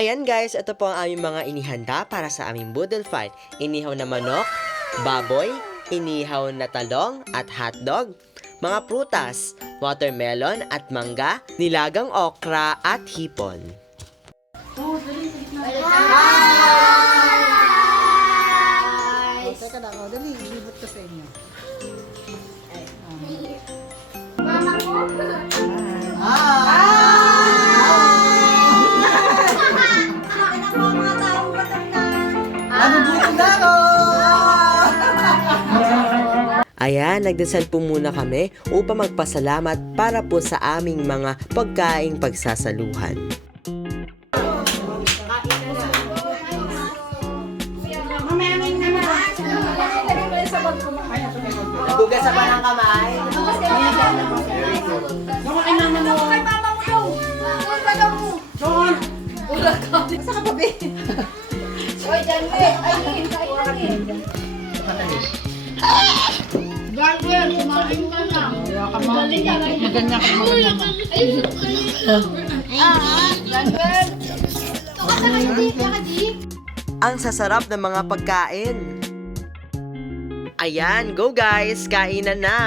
Ayan guys, ito po ang aming mga inihanda para sa aming boodle fight. Inihaw na manok, baboy, inihaw na talong at hotdog, mga prutas, watermelon at mangga, nilagang okra at hipon. Teka lang, dali, libot ko sa inyo. Mama ko. Anak mo mga taong matanda. Nagugutom na ako! Ayan, nagdasal po muna kami upang magpasalamat para po sa aming mga pagkaing pagsasaluhan. Nagugas pa ng kamay. Kumakain naman mo. Kay mama mo daw. Uy, ka daw mo. John! Saan ka pa, be? Uy, dyan, be. Ay, kain na, Garfield, kumain ka na. Kaya ka mga maganda ka maganda. Ang sasarap ng mga pagkain. Ayan, go guys! Kainan na!